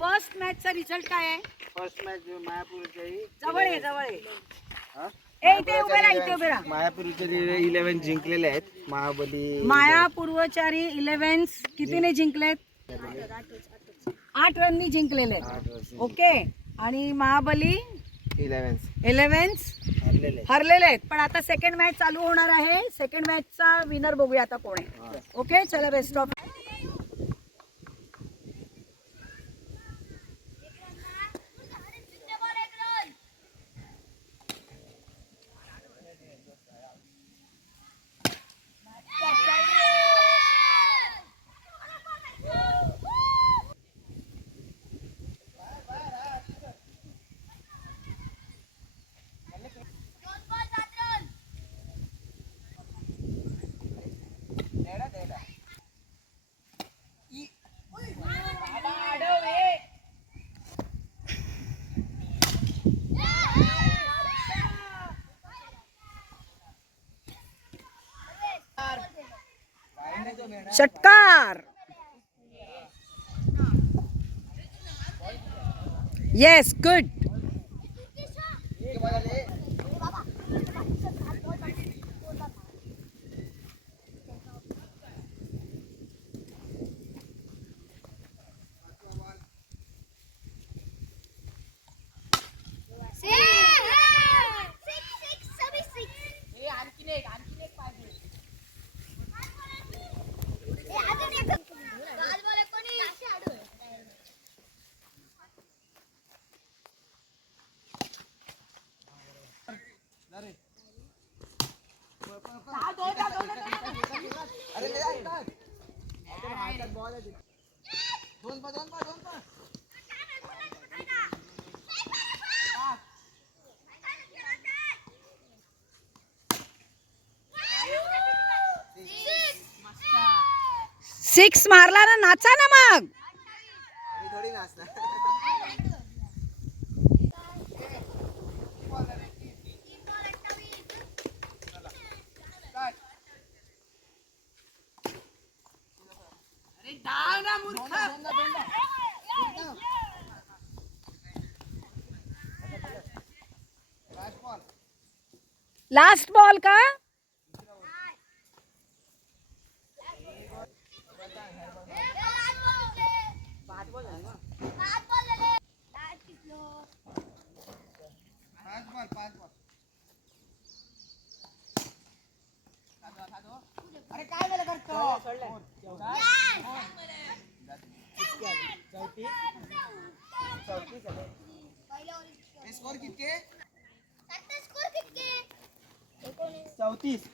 First मॅचचा result काय आहे? First match मायापूरची जवळ आहे जवळ आहे. हा? इथे उभे राहा, इथे उभे राहा. मायापूरचे 11 जिंकलेले आहेत. महाबली मायापूर्वचारी 11 कितीने जिंकलेत? 8 रननी जिंकलेले आहेत. ओके. आणि महाबली 11 हरलेले आहेत. पण आता सेकंड मॅच चालू होणार आहे. सेकंड मॅचचा विनर बघूया आता कोण आहे. ओके, चला बेस्ट ऑफ. षटकार. Yes, good. सिक्स मारला ना, नाचा ना मग. लास्ट बॉल का? स्कोर किती? 34.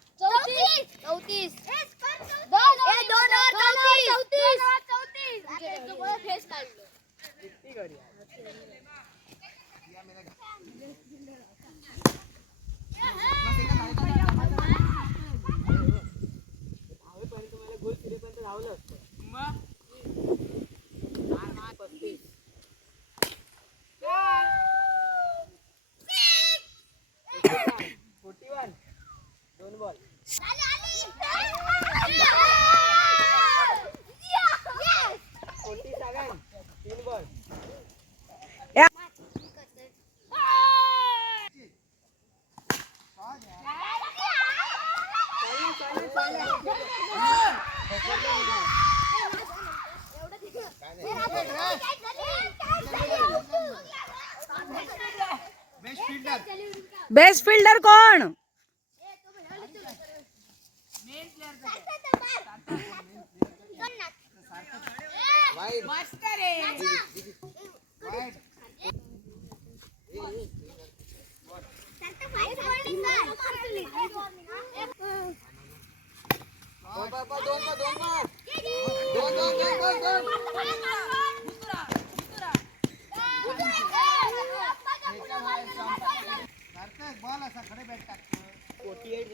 बेस्ट फिल्डर कोण?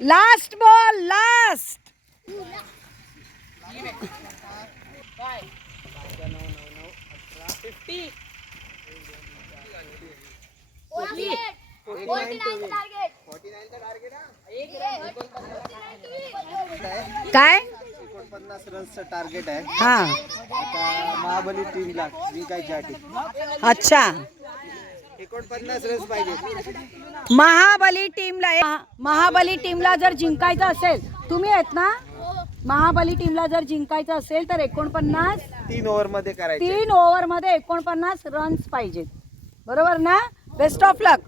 Last ball, last. काय? 49 रन्सचं टार्गेट आहे. हा आता महाबली टीमला जिंकायची अटी. अच्छा 49 रन्स पाहिजे. महाबली टीमला जर जिंकायचं असेल, तुम्ही आहेत ना, महाबली टीमला जर जिंकायचं असेल तर 49 3 ओव्हर मध्ये करायचे. 3 ओव्हर मध्ये 49 रन्स पाहिजेत. बरोबर ना? बेस्ट ऑफ लक.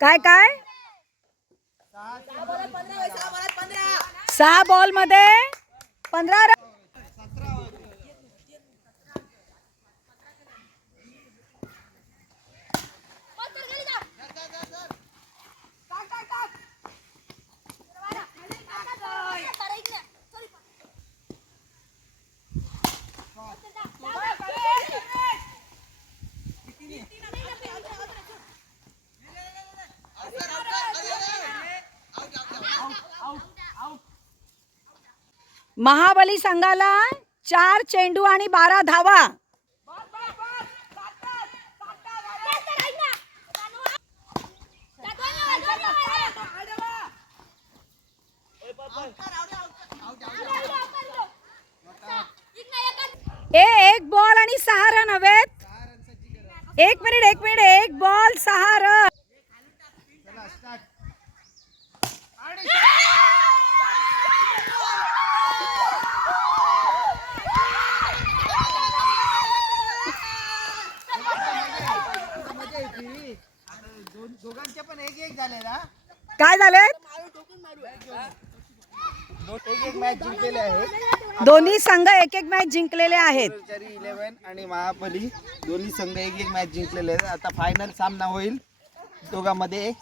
काय काय 6 बॉल मध्ये 15 रन. महाबली संघाला 4 चेंडू आणि 12 धावा. एक बॉल आणि 6 रन हवेत. 1 मिनिट 1 बॉल 6 रन. दोघांचे पण 1-1 झाले ना. काय झाले? एक मॅच जिंकलेले आहेत. दोन्ही संघ 1-1 मॅच जिंकलेले आहेत. 11 आणि महाबली दोन्ही संघ 1-1 मॅच जिंकलेले आहेत. आता फायनल सामना होईल दोघांमध्ये.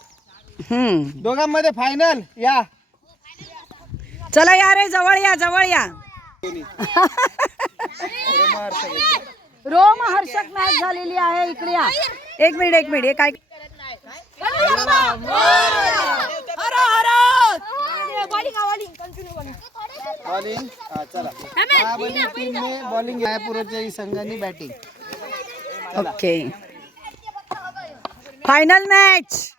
दोघांमध्ये फायनल. या चला या रे, जवळ या जवळ या. रोमहर्षक मॅच झालेली आहे. इकडे या. 1 मिनिट हे काय बॉलिंग. चला महाबली टीमने बॉलिंग, मायापूरच्या संघाने बॅटिंग. ओके. Final match.